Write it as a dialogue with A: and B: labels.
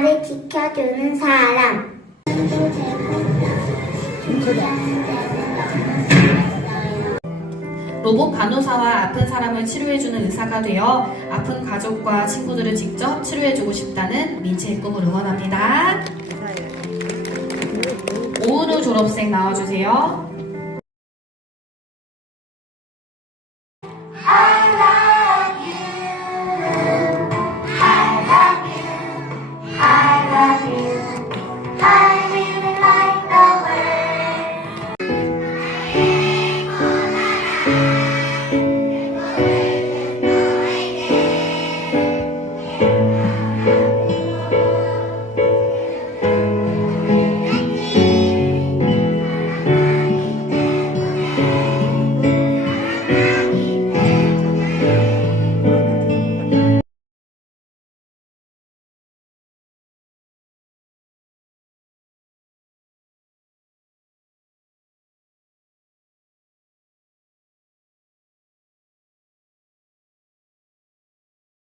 A: 나를 지켜주는 사람.
B: 로봇 간호사와 아픈 사람을 치료해주는 의사가 되어 아픈 가족과 친구들을 직접 치료해주고 싶다는 민채의 꿈을 응원합니다. 네. 오은우 졸업생 나와주세요.